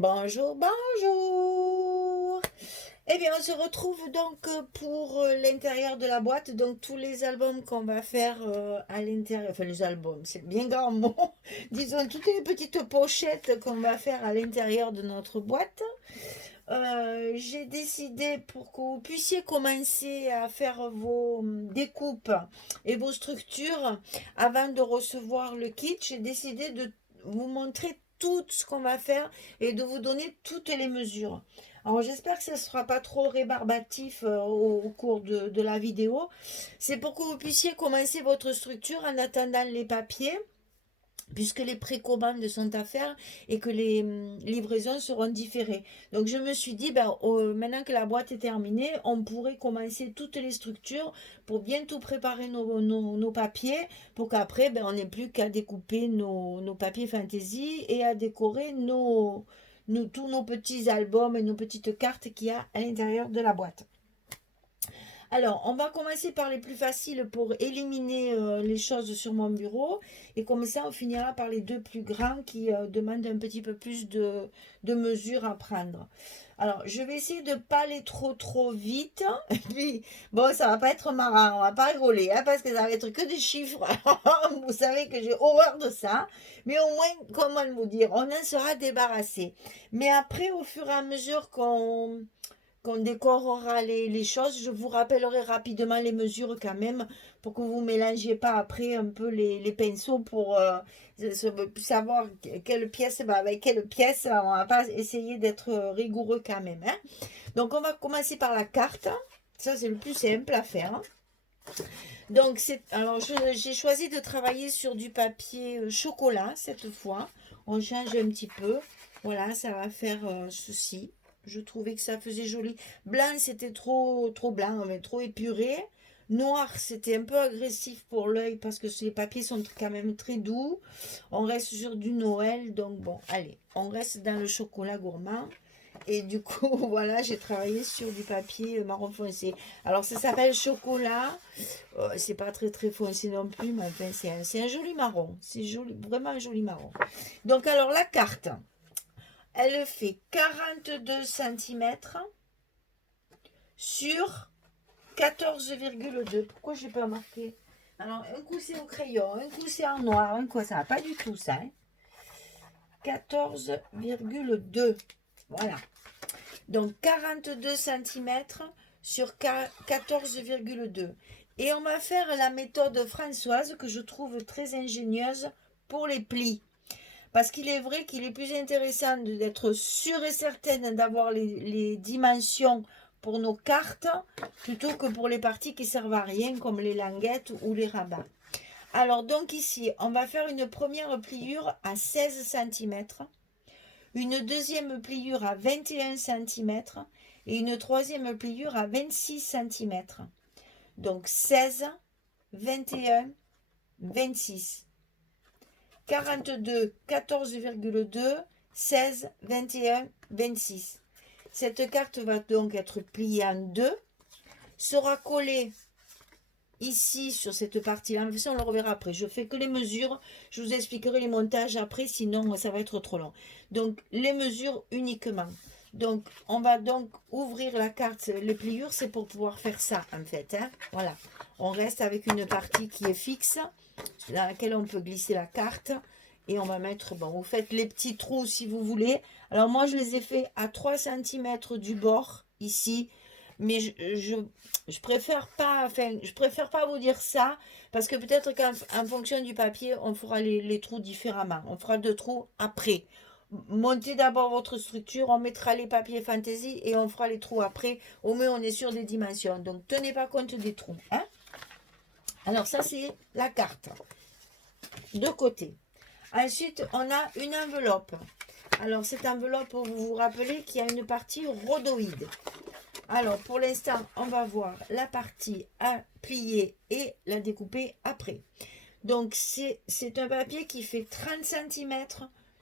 Bonjour, bonjour. Eh bien, on se retrouve donc pour l'intérieur de la boîte. Donc, tous les albums qu'on va faire à l'intérieur, enfin les albums, c'est bien grand mot. Disons, toutes les petites pochettes qu'on va faire à l'intérieur de notre boîte. J'ai décidé pour que vous puissiez commencer à faire vos découpes et vos structures avant de recevoir le kit. J'ai décidé de vous montrer tout ce qu'on va faire et de vous donner toutes les mesures. Alors j'espère que ça ne sera pas trop rébarbatif au cours de la vidéo. C'est pour que vous puissiez commencer votre structure en attendant les papiers puisque les précommandes sont à faire et que les livraisons seront différées. Donc je me suis dit, ben, maintenant que la boîte est terminée, on pourrait commencer toutes les structures pour bien tout préparer nos papiers, pour qu'après, ben, on n'ait plus qu'à découper nos papiers fantaisie et à décorer tous nos petits albums et nos petites cartes qu'il y a à l'intérieur de la boîte. Alors, on va commencer par les plus faciles pour éliminer les choses sur mon bureau. Et comme ça, on finira par les deux plus grands qui demandent un petit peu plus de mesures à prendre. Alors, je vais essayer de ne pas aller trop vite. Et puis, bon, ça va pas être marrant, on va pas rigoler, hein, parce que ça va être que des chiffres. Vous savez que j'ai horreur de ça. Mais au moins, comment vous dire, on en sera débarrassé. Mais après, au fur et à mesure qu'on décorera les choses. Je vous rappellerai rapidement les mesures quand même pour que vous ne mélangiez pas après un peu les pinceaux pour savoir quelle pièce va avec quelle pièce. On va pas essayer d'être rigoureux quand même, hein. Donc on va commencer par la carte. Ça c'est le plus simple à faire. Donc alors j'ai choisi de travailler sur du papier chocolat cette fois. On change un petit peu. Voilà, ça va faire ceci. Je trouvais que ça faisait joli. Blanc, c'était trop blanc, mais trop épuré. Noir, c'était un peu agressif pour l'œil parce que les papiers sont quand même très doux. On reste sur du Noël, donc bon, allez, on reste dans le chocolat gourmand. Et du coup, voilà, j'ai travaillé sur du papier marron foncé. Alors, ça s'appelle chocolat. C'est pas très foncé non plus, mais enfin, c'est un joli marron. C'est joli, vraiment un joli marron. Donc, alors, la carte. Elle fait 42 centimètres sur 14,2. Pourquoi je n'ai pas marqué? Alors, un coup c'est au crayon, un coup c'est en noir, un coup ça va pas du tout ça, hein. 14,2. Voilà. Donc 42 centimètres sur 14,2. Et on va faire la méthode Françoise que je trouve très ingénieuse pour les plis. Parce qu'il est vrai qu'il est plus intéressant d'être sûr et certaine d'avoir les dimensions pour nos cartes plutôt que pour les parties qui servent à rien comme les languettes ou les rabats. Alors donc ici, on va faire une première pliure à 16 centimètres, une deuxième pliure à 21 centimètres et une troisième pliure à 26 centimètres. Donc 16, 21, 26. 42, 14,2, 16, 21, 26. Cette carte va donc être pliée en deux, sera collée ici sur cette partie-là. Mais ça, on le reverra après. Je fais que les mesures. Je vous expliquerai les montages après, sinon ça va être trop long. Donc, les mesures uniquement. Donc, on va donc ouvrir la carte. Les pliures, c'est pour pouvoir faire ça, en fait, hein. Voilà. On reste avec une partie qui est fixe, dans laquelle on peut glisser la carte. Et on va mettre, bon, vous faites les petits trous si vous voulez. Alors, moi, je les ai fait à 3 cm du bord, ici. Mais je préfère pas, enfin, je préfère pas vous dire ça parce que peut-être qu'en fonction du papier, on fera les trous différemment. On fera deux trous après. Montez d'abord votre structure, on mettra les papiers fantaisie et on fera les trous après. Au moins, on est sûr des dimensions. Donc, tenez pas compte des trous, hein. Alors, ça, c'est la carte de côté. Ensuite, on a une enveloppe. Alors, cette enveloppe, vous vous rappelez qu'il y a une partie rhodoïde. Alors, pour l'instant, on va voir la partie à plier et la découper après. Donc, c'est un papier qui fait 30 cm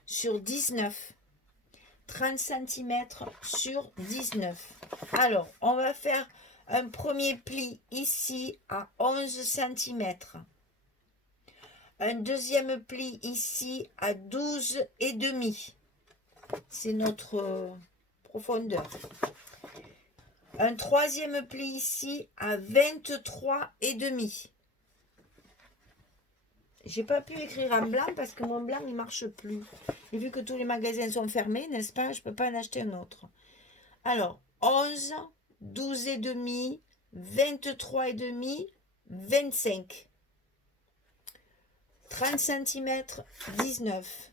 sur 19. 30 cm sur 19. Alors, on va faire un premier pli ici à 11 cm. Un deuxième pli ici à 12 et demi. c'est notre profondeur. Un troisième pli ici à 23,5. J'ai pas pu écrire en blanc parce que mon blanc il marche plus. Et vu que tous les magasins sont fermés, n'est-ce pas, je peux pas en acheter un autre. Alors, 11, 12,5, 23,5, 25. 30 cm, 19.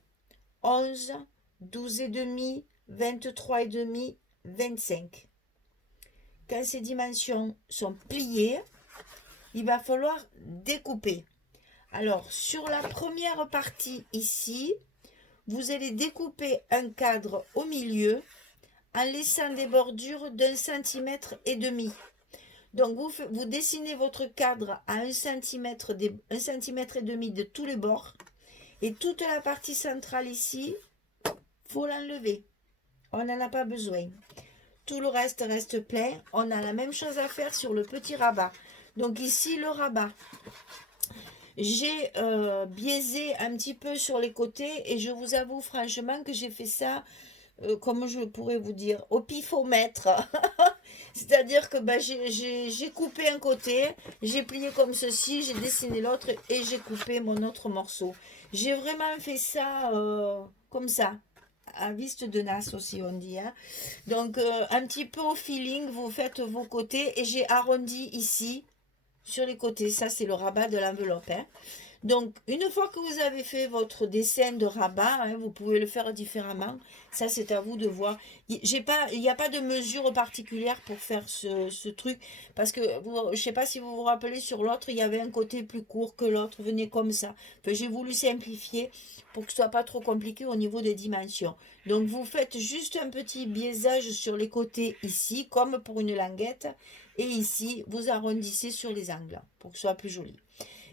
11, 12,5, 23,5, 25. Quand ces dimensions sont pliées, il va falloir découper. Alors, sur la première partie ici, vous allez découper un cadre au milieu en laissant des bordures d'1,5 cm. Donc, vous dessinez votre cadre à 1,5 cm de tous les bords. Et toute la partie centrale ici, il faut l'enlever. On n'en a pas besoin. Tout le reste reste plein. On a la même chose à faire sur le petit rabat. Donc ici, le rabat. J'ai biaisé un petit peu sur les côtés et je vous avoue franchement que j'ai fait ça, comme je pourrais vous dire, au pifomètre. C'est-à-dire que j'ai coupé un côté, j'ai plié comme ceci, j'ai dessiné l'autre et j'ai coupé mon autre morceau. J'ai vraiment fait ça comme ça. À viste de nas aussi on dit. Hein. Donc un petit peu au feeling, vous faites vos côtés et j'ai arrondi ici sur les côtés. Ça c'est le rabat de l'enveloppe. Hein. Donc une fois que vous avez fait votre dessin de rabat, hein, vous pouvez le faire différemment. Ça c'est à vous de voir. Il n'y a pas de mesure particulière pour faire ce truc. Parce que je ne sais pas si vous vous rappelez, sur l'autre il y avait un côté plus court que l'autre. Venez comme ça. Enfin, j'ai voulu simplifier pour que ce soit pas trop compliqué au niveau des dimensions. Donc vous faites juste un petit biaisage sur les côtés ici, comme pour une languette. Et ici, vous arrondissez sur les angles pour que ce soit plus joli.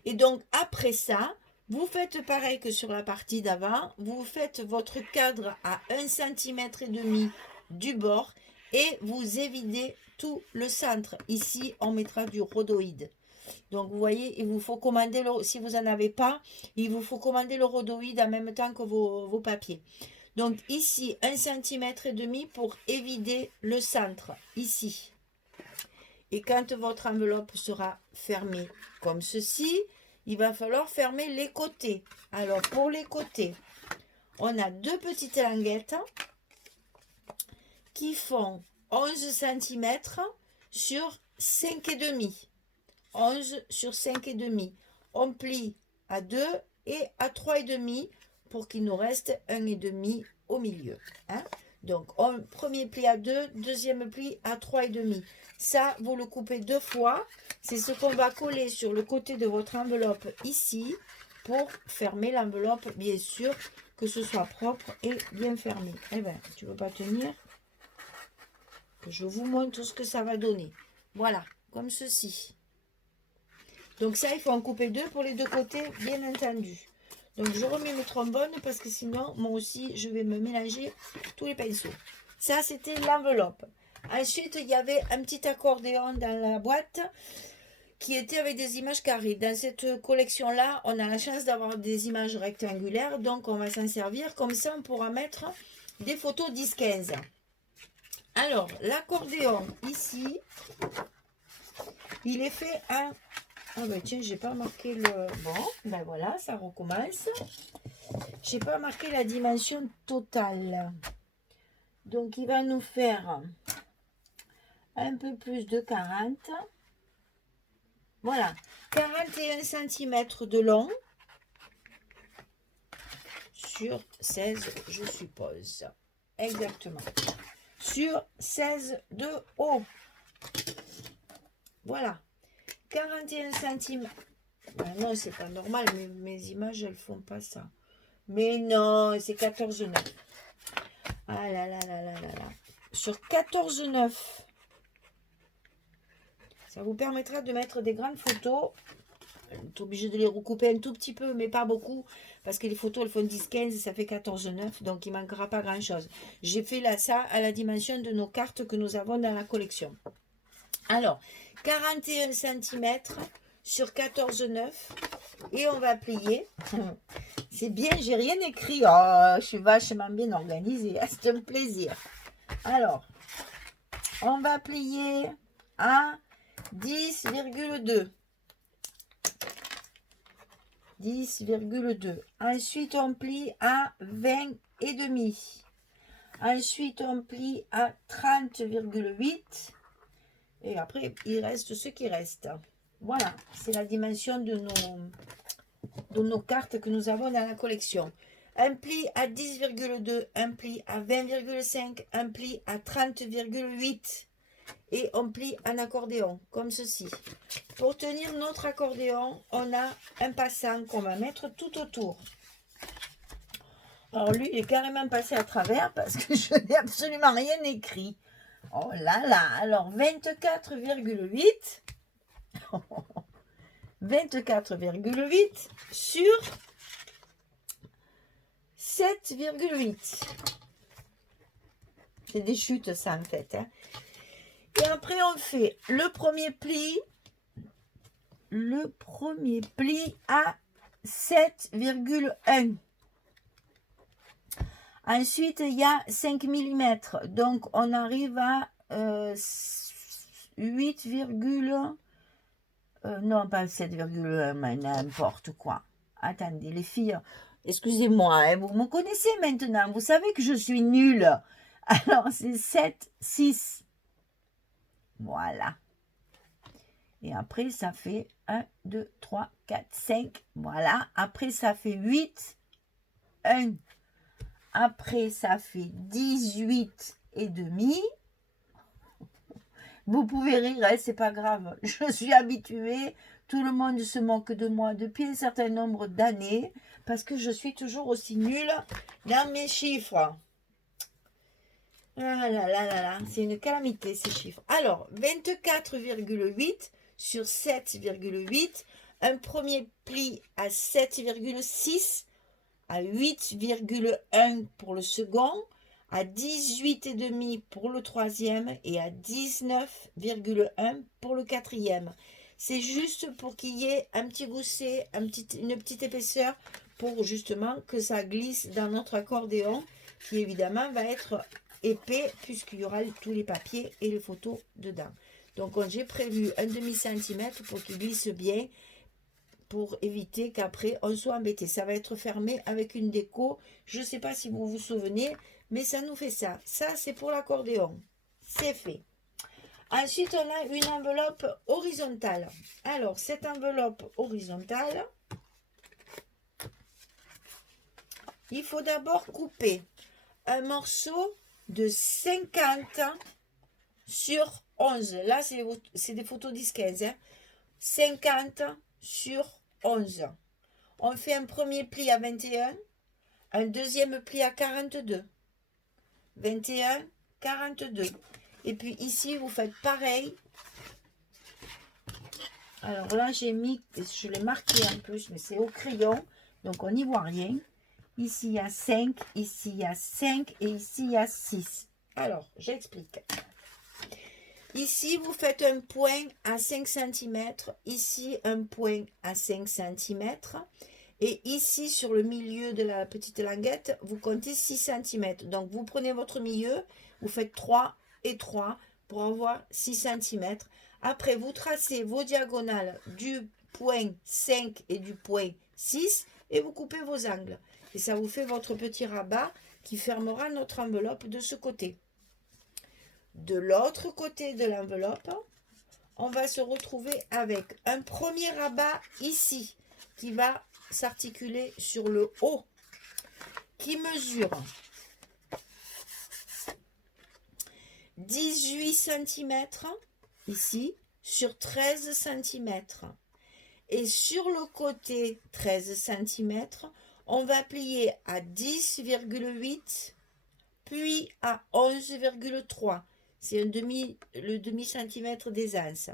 Et donc, après ça, vous faites pareil que sur la partie d'avant. Vous faites votre cadre à 1,5 cm du bord et vous évidez tout le centre. Ici, on mettra du rhodoïde. Donc, vous voyez, il vous faut commander, si vous n'en avez pas, il vous faut commander le rhodoïde en même temps que vos papiers. Donc, ici, 1,5 cm pour évider le centre, ici. Et quand votre enveloppe sera fermée comme ceci, il va falloir fermer les côtés. Alors, pour les côtés, on a deux petites languettes qui font 11 cm sur 5,5. 11 sur 5,5. On plie à 2 et à 3,5 pour qu'il nous reste 1,5 au milieu. Hein? Donc, premier pli à 2, deuxième pli à 3,5. Ça, vous le coupez deux fois. C'est ce qu'on va coller sur le côté de votre enveloppe ici pour fermer l'enveloppe, bien sûr, que ce soit propre et bien fermé. Eh bien, tu ne veux pas tenir? Je vous montre ce que ça va donner. Voilà, comme ceci. Donc ça, il faut en couper deux pour les deux côtés, bien entendu. Donc je remets mes trombones parce que sinon, moi aussi, je vais me mélanger tous les pinceaux. Ça, c'était l'enveloppe. Ensuite, il y avait un petit accordéon dans la boîte qui était avec des images carrées. Dans cette collection-là, on a la chance d'avoir des images rectangulaires. Donc, on va s'en servir. Comme ça, on pourra mettre des photos 10-15. Alors, l'accordéon, ici, il est fait à... Ah ben tiens, j'ai pas marqué le... Bon, ben voilà, ça recommence. J'ai pas marqué la dimension totale. Donc, il va nous faire un peu plus de 40. Voilà, 41 cm de long sur 16, je suppose. Exactement. Sur 16 de haut. Voilà. 41 cm. Ben non, c'est pas normal. Mes images, elles font pas ça. Mais non, c'est 14,9. Ah là là là là là là. Sur 14,9. Ça vous permettra de mettre des grandes photos. Vous êtes obligé de les recouper un tout petit peu, mais pas beaucoup. Parce que les photos, elles font 10-15, ça fait 14,9. Donc, il ne manquera pas grand-chose. J'ai fait là, ça à la dimension de nos cartes que nous avons dans la collection. Alors, 41 cm sur 14,9. Et on va plier. C'est bien, j'ai rien écrit. Oh, je suis vachement bien organisée. C'est un plaisir. Alors, on va plier à 10,2. 10,2. Ensuite, on plie à 20 et demi. Ensuite, on plie à 30,8. Et après, il reste ce qui reste. Voilà, c'est la dimension de nos cartes que nous avons dans la collection. Un pli à 10,2, un pli à 20,5, un pli à 30,8. Et on plie un accordéon, comme ceci. Pour tenir notre accordéon, on a un passant qu'on va mettre tout autour. Alors lui, il est carrément passé à travers parce que je n'ai absolument rien écrit. Oh là là, alors 24,8. 24,8 sur 7,8. C'est des chutes ça en fait. Hein. Et après on fait le premier pli à 7,1. Ensuite, il y a 5 mm. Donc, on arrive à 8, non, pas 7,1, mais n'importe quoi. Attendez, les filles, excusez-moi, hein, vous me connaissez maintenant. Vous savez que je suis nulle. Alors, c'est 7, 6. Voilà. Et après, ça fait 1, 2, 3, 4, 5. Voilà. Après, ça fait 8, 1. Après, ça fait 18 et demi. Vous pouvez rire, hein, c'est pas grave. Je suis habituée. Tout le monde se moque de moi depuis un certain nombre d'années parce que je suis toujours aussi nulle dans mes chiffres. Ah là là là là, c'est une calamité ces chiffres. Alors, 24,8 sur 7,8. Un premier pli à 7,6. À 8,1 pour le second, à 18,5 pour le troisième et à 19,1 pour le quatrième. C'est juste pour qu'il y ait un petit gousset, une petite épaisseur pour justement que ça glisse dans notre accordéon qui évidemment va être épais puisqu'il y aura tous les papiers et les photos dedans. Donc j'ai prévu un demi-centimètre pour qu'il glisse bien, pour éviter qu'après on soit embêté. Ça va être fermé avec une déco. Je ne sais pas si vous vous souvenez, mais ça nous fait ça. Ça, c'est pour l'accordéon. C'est fait. Ensuite, on a une enveloppe horizontale. Alors, cette enveloppe horizontale, il faut d'abord couper un morceau de 50 sur 11. Là, c'est des photos 10-15. Hein. 50 sur 11. On fait un premier pli à 21, un deuxième pli à 42, 21, 42. Et puis ici, vous faites pareil. Alors là, j'ai mis, je l'ai marqué en plus, mais c'est au crayon, donc on n'y voit rien. Ici, il y a 5, ici, il y a 5 et ici, il y a 6. Alors, j'explique. Ici, vous faites un point à 5 cm, ici un point à 5 cm, et ici, sur le milieu de la petite languette, vous comptez 6 cm. Donc, vous prenez votre milieu, vous faites 3 et 3 pour avoir 6 cm. Après, vous tracez vos diagonales du point 5 et du point 6, et vous coupez vos angles. Et ça vous fait votre petit rabat qui fermera notre enveloppe de ce côté. De l'autre côté de l'enveloppe, on va se retrouver avec un premier rabat ici qui va s'articuler sur le haut, qui mesure 18 cm ici sur 13 cm. Et sur le côté 13 cm, on va plier à 10,8 puis à 11,3. C'est le demi-centimètre d'aisance.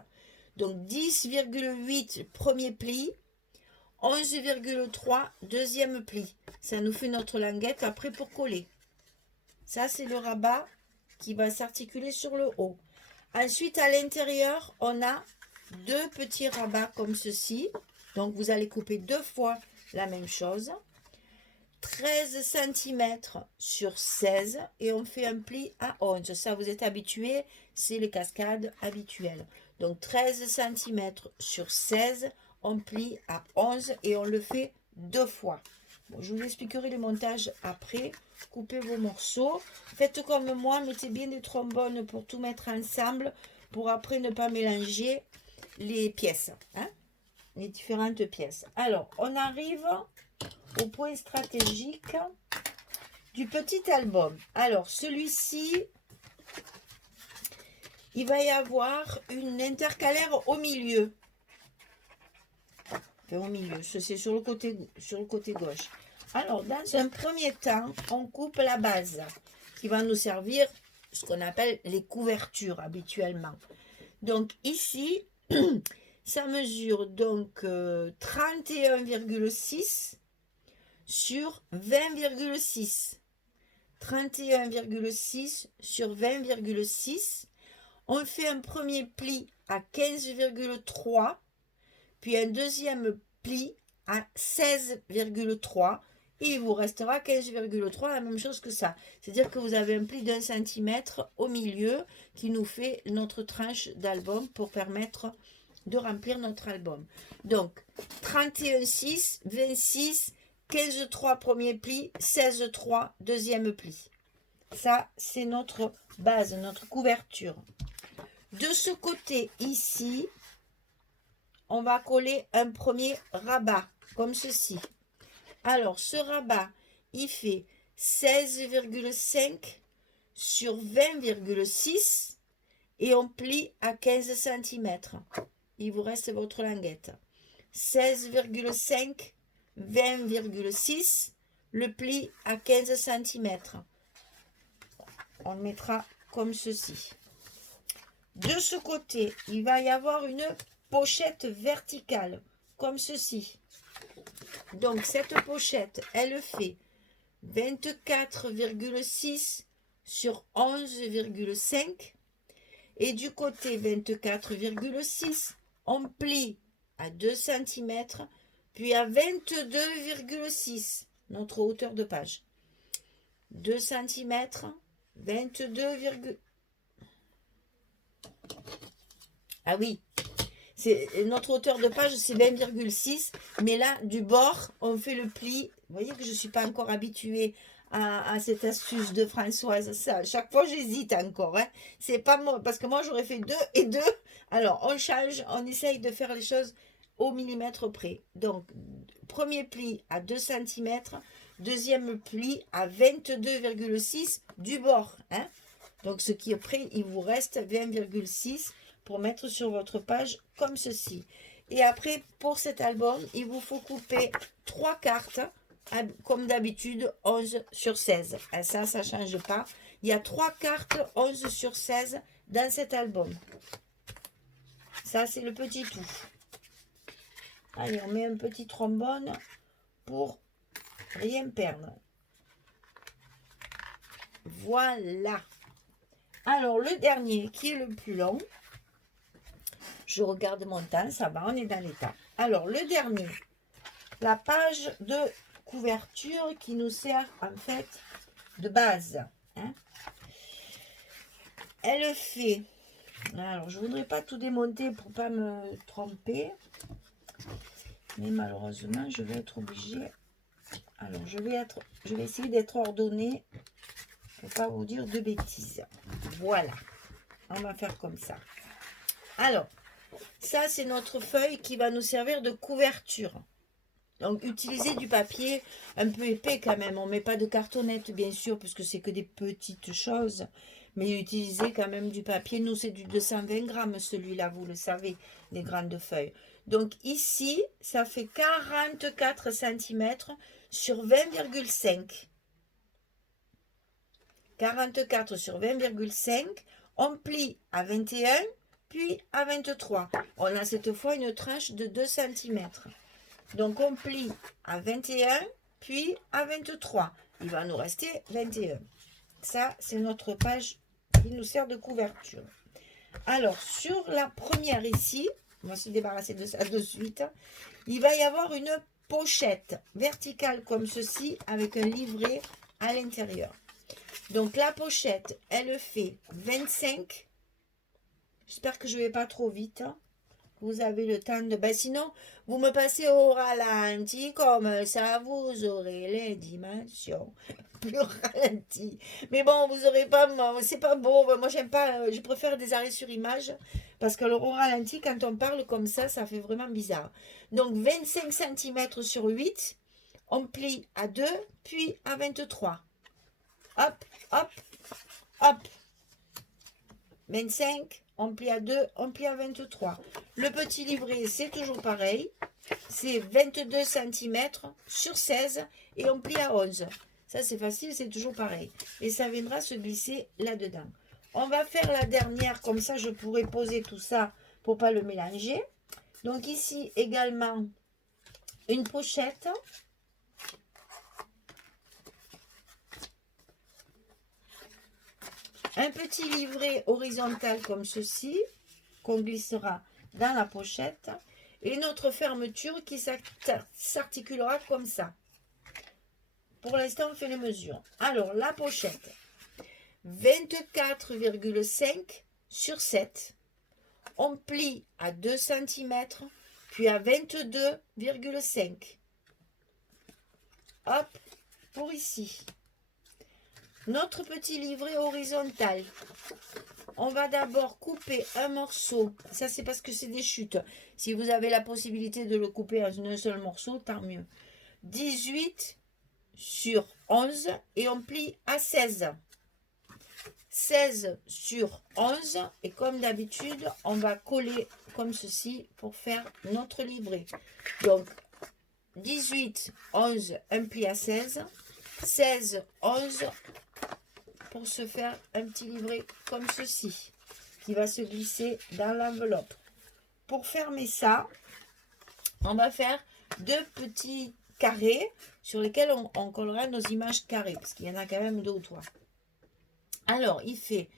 Donc 10,8 premier pli, 11,3 deuxième pli. Ça nous fait notre languette après pour coller. Ça, c'est le rabat qui va s'articuler sur le haut. Ensuite, à l'intérieur, on a deux petits rabats comme ceci. Donc, vous allez couper 2 fois la même chose. 13 cm sur 16 et on fait un pli à 11. Ça, vous êtes habitué, c'est les cascades habituelles. Donc, 13 cm sur 16, on plie à 11 et on le fait 2 fois. Bon, je vous expliquerai le montage après. Coupez vos morceaux. Faites comme moi, mettez bien des trombones pour tout mettre ensemble, pour après ne pas mélanger les pièces, hein, les différentes pièces. Alors, on arrive au point stratégique du petit album. Alors, celui-ci, il va y avoir une intercalaire au milieu. Enfin, au milieu, c'est sur le côté gauche. Alors, dans un premier temps, on coupe la base qui va nous servir ce qu'on appelle les couvertures habituellement. Donc, ici, ça mesure donc 31,6 sur 20,6. 31,6 sur 20,6. On fait un premier pli à 15,3, puis un deuxième pli à 16,3. Et il vous restera 15,3, la même chose que ça. C'est-à-dire que vous avez un pli d'1 cm au milieu qui nous fait notre tranche d'album pour permettre de remplir notre album. Donc, 31,6, 26, 15,3 premier pli, 16,3 deuxième pli. Ça, c'est notre base, notre couverture. De ce côté, ici, on va coller un premier rabat, comme ceci. Alors, ce rabat, il fait 16,5 sur 20,6 et on plie à 15 cm. Il vous reste votre languette. 16,5, 20,6, le pli à 15 cm. On le mettra comme ceci. De ce côté, il va y avoir une pochette verticale, comme ceci. Donc, cette pochette, elle fait 24,6 sur 11,5. Et du côté 24,6, on plie à 2 cm, puis à 22,6, notre hauteur de page. 2 cm, 22, ah oui, notre hauteur de page, c'est 20,6. Mais là, du bord, on fait le pli. Vous voyez que je ne suis pas encore habituée à cette astuce de Françoise. Ça, chaque fois, j'hésite encore. Hein. C'est pas moi, parce que moi, j'aurais fait 2 et 2. Alors, on change, on essaye de faire les choses au millimètre près. Donc, premier pli à 2 cm, deuxième pli à 22,6 du bord. Hein. Donc, ce qui est prêt, il vous reste 20,6 pour mettre sur votre page comme ceci. Et après, pour cet album, il vous faut couper 3 cartes, comme d'habitude, 11 sur 16. Et ça ne change pas. Il y a 3 cartes 11 sur 16 dans cet album. Ça, c'est le petit tout. Allez, on met un petit trombone pour rien perdre. Voilà. Alors, le dernier, qui est le plus long. Je regarde mon temps, ça va, on est dans les temps. Alors, le dernier, la page de couverture qui nous sert en fait de base. Hein. Elle fait, alors je ne voudrais pas tout démonter pour ne pas me tromper, mais malheureusement, je vais être obligée. Alors, je vais essayer d'être ordonnée pour ne pas vous dire de bêtises. Voilà, on va faire comme ça. Alors, ça, c'est notre feuille qui va nous servir de couverture. Donc, utilisez du papier un peu épais quand même. On ne met pas de cartonnette, bien sûr, parce que c'est que des petites choses. Mais utilisez quand même du papier. Nous, c'est du 220 grammes, celui-là, vous le savez, les grandes feuilles. Donc, ici, ça fait 44 cm sur 20,5. 44 sur 20,5. On plie à 21, puis à 23. On a cette fois une tranche de 2 cm. Donc, on plie à 21, puis à 23. Il va nous rester 21. Ça, c'est notre page qui nous sert de couverture. Alors, sur la première ici, On va se débarrasser de ça de suite. Il va y avoir une pochette verticale comme ceci avec un livret à l'intérieur. Donc la pochette, elle fait 25. J'espère que je ne vais pas trop vite. Vous avez le temps de... Ben sinon, vous me passez au ralenti, comme ça, vous aurez les dimensions plus ralenti. Mais bon, vous aurez pas... C'est pas beau. Moi, j'aime pas... Je préfère des arrêts sur image. Parce que le ralenti, quand on parle comme ça fait vraiment bizarre. Donc, 25 cm sur 8. On plie à 2, puis à 23. Hop, hop, hop. 25, on plie à 2, on plie à 23. Le petit livret, c'est toujours pareil. C'est 22 cm sur 16 et on plie à 11. Ça, c'est facile, c'est toujours pareil. Et ça viendra se glisser là-dedans. On va faire la dernière, comme ça, je pourrai poser tout ça pour ne pas le mélanger. Donc ici, également, une pochette. Un petit livret horizontal comme ceci, qu'on glissera dans la pochette. Et notre fermeture qui s'articulera comme ça. Pour l'instant, on fait les mesures. Alors, la pochette, 24,5 sur 7. On plie à 2 cm, puis à 22,5. Hop, pour ici. Notre petit livret horizontal. On va d'abord couper un morceau. Ça, c'est parce que c'est des chutes. Si vous avez la possibilité de le couper en un seul morceau, tant mieux. 18 sur 11 et on plie à 16. 16 sur 11 et comme d'habitude, on va coller comme ceci pour faire notre livret. Donc, 18, 11, un pli à 16. 16, 11 pour se faire un petit livret comme ceci qui va se glisser dans l'enveloppe. Pour fermer ça, on va faire 2 petits carrés sur lesquels on collera nos images carrées parce qu'il y en a quand même 2 ou 3. Alors, il fait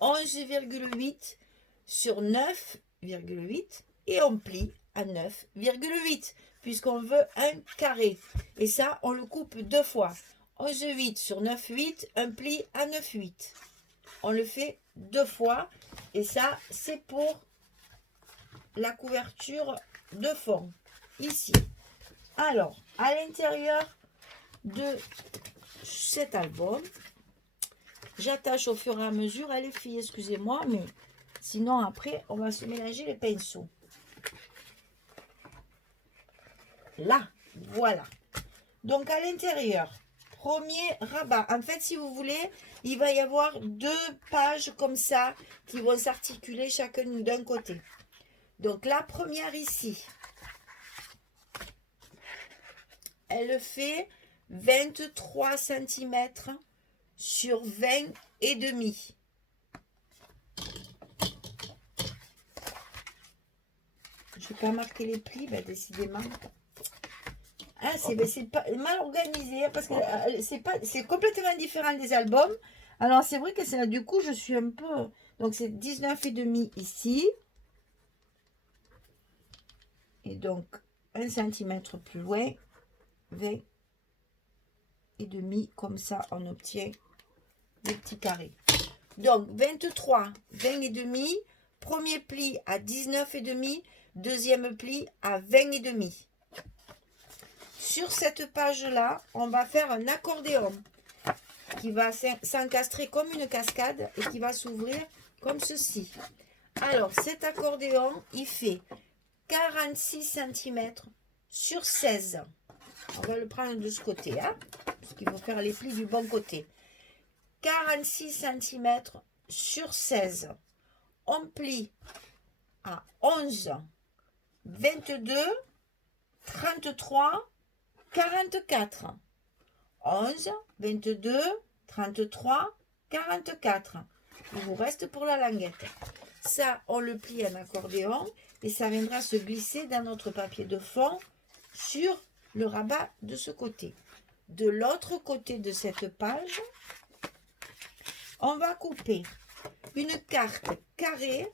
11,8 sur 9,8 et on plie à 9,8 puisqu'on veut un carré. Et ça, on le coupe 2 fois. 11,8 sur 9,8, un pli à 9,8. On le fait 2 fois. Et ça, c'est pour la couverture de fond. Ici. Alors, à l'intérieur de cet album, j'attache au fur et à mesure. Les filles, excusez-moi, mais sinon après, on va se mélanger les pinceaux. Là, voilà. Donc, à l'intérieur, premier rabat. En fait, si vous voulez, il va y avoir 2 pages comme ça qui vont s'articuler chacune d'un côté. Donc, la première ici, elle fait 23 cm sur 20 et demi. Je n'ai pas marqué les plis, ben, décidément. Ah, c'est pas mal organisé parce que c'est complètement différent des albums. Alors c'est vrai que du coup je suis un peu. Donc c'est 19 et demi ici. Et donc 1 cm plus loin, 20 et demi, comme ça on obtient des petits carrés. Donc 23, 20 et demi, premier pli à 19 et demi, deuxième pli à 20 et demi. Sur cette page-là, on va faire un accordéon qui va s'encastrer comme une cascade et qui va s'ouvrir comme ceci. Alors, cet accordéon, il fait 46 cm sur 16. On va le prendre de ce côté, hein, parce qu'il faut faire les plis du bon côté. 46 cm sur 16. On plie à 11, 22, 33, 44. 11, 22, 33, 44. Il vous reste pour la languette. Ça, on le plie en accordéon et ça viendra se glisser dans notre papier de fond sur le rabat de ce côté. De l'autre côté de cette page, on va couper une carte carrée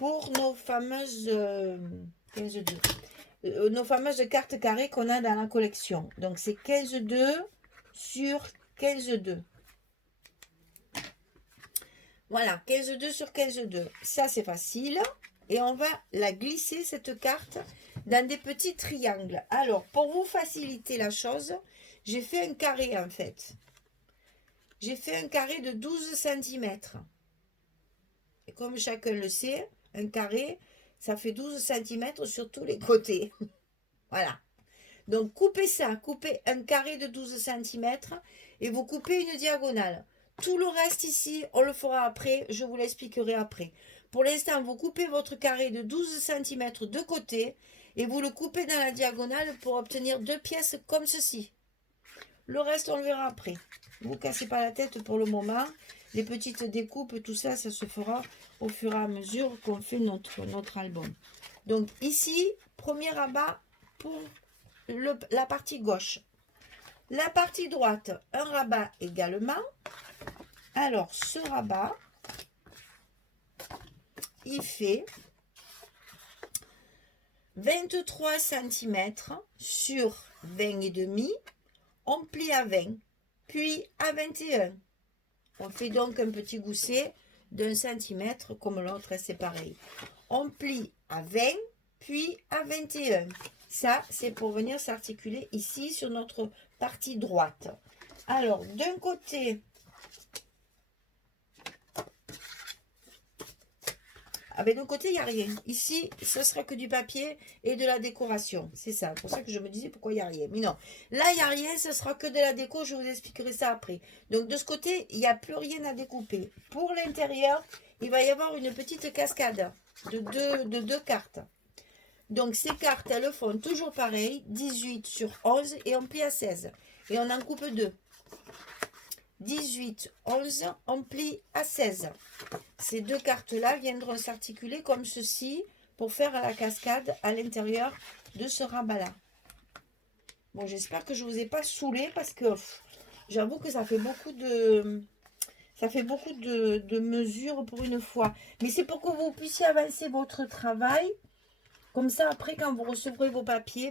pour nos fameuses 15,2. Nos fameuses cartes carrées qu'on a dans la collection. Donc c'est 15,2 sur 15,2. Voilà, 15,2 sur 15,2. Ça c'est facile. Et on va la glisser, cette carte, dans des petits triangles. Alors, pour vous faciliter la chose, j'ai fait un carré en fait. J'ai fait un carré de 12 cm. Et comme chacun le sait, un carré, ça fait 12 cm sur tous les côtés. Voilà. Donc, coupez ça. Coupez un carré de 12 cm et vous coupez une diagonale. Tout le reste ici, on le fera après. Je vous l'expliquerai après. Pour l'instant, vous coupez votre carré de 12 cm de côté et vous le coupez dans la diagonale pour obtenir deux pièces comme ceci. Le reste, on le verra après. Ne vous cassez pas la tête pour le moment. Les petites découpes, tout ça, ça se fera au fur et à mesure qu'on fait notre album. Donc ici, premier rabat pour la partie gauche. La partie droite, un rabat également. Alors, ce rabat, il fait 23 cm sur 20,5. On plie à 20, puis à 21. On fait donc un petit gousset d'1 cm, comme l'autre, c'est pareil. On plie à 20, puis à 21. Ça, c'est pour venir s'articuler ici sur notre partie droite. Alors, d'un côté, d'un côté, il n'y a rien. Ici, ce sera que du papier et de la décoration. C'est ça. C'est pour ça que je me disais pourquoi il n'y a rien. Mais non, là, il n'y a rien. Ce sera que de la déco. Je vous expliquerai ça après. Donc, de ce côté, il n'y a plus rien à découper. Pour l'intérieur, il va y avoir une petite cascade de deux cartes. Donc, ces cartes, elles font toujours pareil. 18 sur 11 et on plie à 16. Et on en coupe deux. 18, 11, on plie à 16. Ces deux cartes-là viendront s'articuler comme ceci pour faire la cascade à l'intérieur de ce rabat-là. Bon, j'espère que je ne vous ai pas saoulé parce que j'avoue que ça fait beaucoup de mesures pour une fois. Mais c'est pour que vous puissiez avancer votre travail. Comme ça, après, quand vous recevrez vos papiers,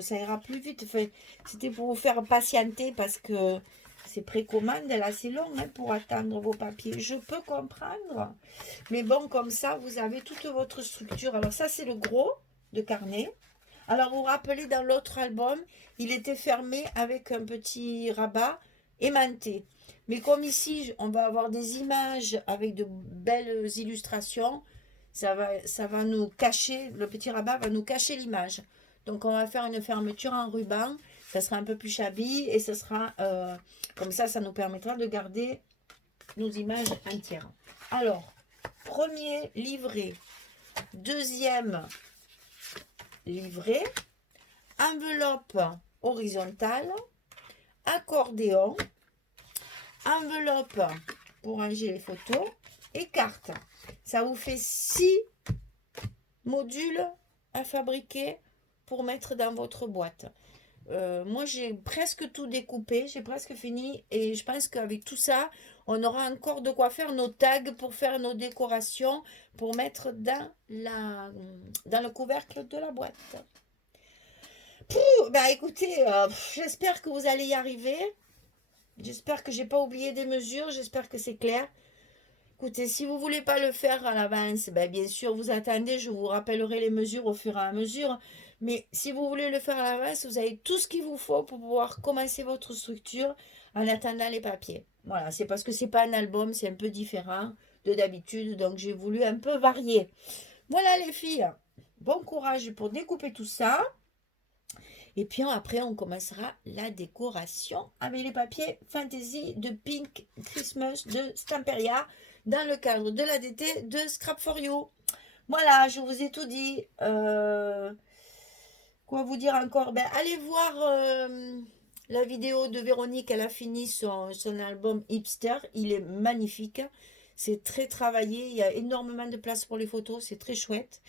ça ira plus vite. Enfin, c'était pour vous faire patienter parce que c'est précommande, là, c'est long pour attendre vos papiers. Je peux comprendre. Mais bon, comme ça, vous avez toute votre structure. Alors ça, c'est le gros de carnet. Alors, vous vous rappelez, dans l'autre album, il était fermé avec un petit rabat aimanté. Mais comme ici, on va avoir des images avec de belles illustrations, ça va nous cacher, le petit rabat va nous cacher l'image. Donc, on va faire une fermeture en ruban. Ça sera un peu plus shabby et ce sera comme ça nous permettra de garder nos images entières. Alors, premier livret, deuxième livret, enveloppe horizontale, accordéon, enveloppe pour ranger les photos et carte. Ça vous fait 6 modules à fabriquer pour mettre dans votre boîte. Moi j'ai presque tout découpé, j'ai presque fini et je pense qu'avec tout ça on aura encore de quoi faire nos tags pour faire nos décorations pour mettre dans le couvercle de la boîte. Écoutez, j'espère que vous allez y arriver, j'espère que j'ai pas oublié des mesures, j'espère que c'est clair. Écoutez, si vous voulez pas le faire à l'avance, bien sûr vous attendez, je vous rappellerai les mesures au fur et à mesure. Mais si vous voulez le faire à l'avance, vous avez tout ce qu'il vous faut pour pouvoir commencer votre structure en attendant les papiers. Voilà, c'est parce que c'est pas un album, c'est un peu différent de d'habitude, donc j'ai voulu un peu varier. Voilà les filles, bon courage pour découper tout ça. Et puis après, on commencera la décoration avec les papiers Fantasy de Pink Christmas de Stamperia dans le cadre de l'ADT de Scrap for You. Voilà, je vous ai tout dit. Quoi vous dire encore? Allez voir la vidéo de Véronique. Elle a fini son album Hipster. Il est magnifique. C'est très travaillé. Il y a énormément de place pour les photos. C'est très chouette.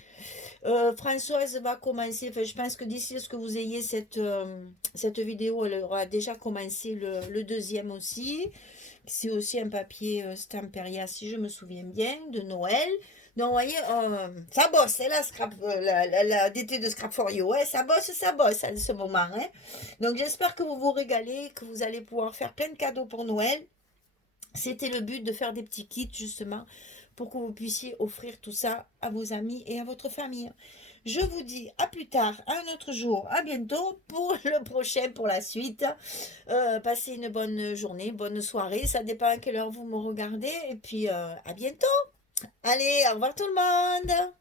Françoise va commencer. Enfin, je pense que d'ici à ce que vous ayez cette vidéo, elle aura déjà commencé le deuxième aussi. C'est aussi un papier Stamperia, si je me souviens bien, de Noël. Donc, vous voyez, ça bosse, hein, la, scrap, la DT de Scrap for You. Ouais, ça bosse en ce moment. Hein. Donc, j'espère que vous vous régalez, que vous allez pouvoir faire plein de cadeaux pour Noël. C'était le but de faire des petits kits, justement, pour que vous puissiez offrir tout ça à vos amis et à votre famille. Je vous dis à plus tard, à un autre jour, à bientôt pour le prochain, pour la suite. Passez une bonne journée, bonne soirée, ça dépend à quelle heure vous me regardez. Et puis à bientôt. Allez, au revoir tout le monde.